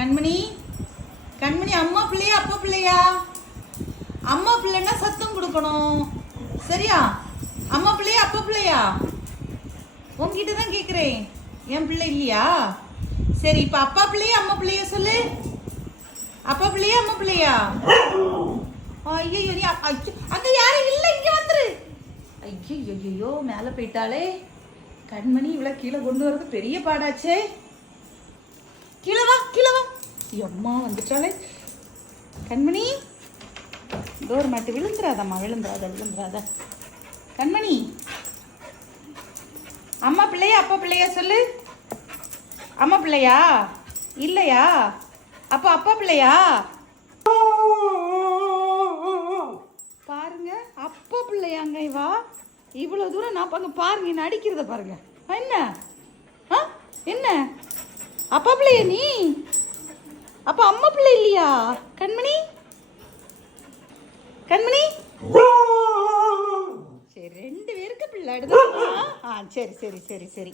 கண்மணி கண்மணி அம்மா பிள்ளையா அப்பா பிள்ளையா? அம்மா பிள்ளைன்னா சத்தம் கொடுக்கணும், சரியா? அம்மா பிள்ளையா அப்பா பிள்ளையா? உங்ககிட்ட தான் கேட்குறேன். என் பிள்ளை இல்லையா? சரி, இப்போ அப்பா பிள்ளையா அம்மா பிள்ளையா சொல்லு. அப்பா பிள்ளையா அம்மா பிள்ளையா? ஐயோ நீ அங்க யாரும் இல்லை, இங்க வந்துரு. ஐயோ மேலே போயிட்டாலே. கண்மணி இவ்வளோ கீழே கொண்டு வரது பெரிய பாடாச்சே. கீழே வா கீழே வா. அம்மா வந்துட்டாலே. கண்மணி டோர் மாட்டு விழுந்துடாதம்மா, விழுந்துடாத. கண்மணி அம்மா பிள்ளையா அப்பா பிள்ளையா சொல்லு. அம்மா பிள்ளையா இல்லையா? அப்போ அப்பா பிள்ளையா? பாருங்க, அப்பா பிள்ளையாங்க இவா. இவ்வளோ தூரம் நான் பாருங்க பாருங்க, என்ன அடிக்கிறத பாருங்க. என்ன என்ன அப்பா பிள்ளையா நீ? அப்போ அம்மா பிள்ளை இல்லையா? கண்மணி கண்மணி சரி, 2 பேருக்கு பிள்ளை. சரி சரி சரி சரி.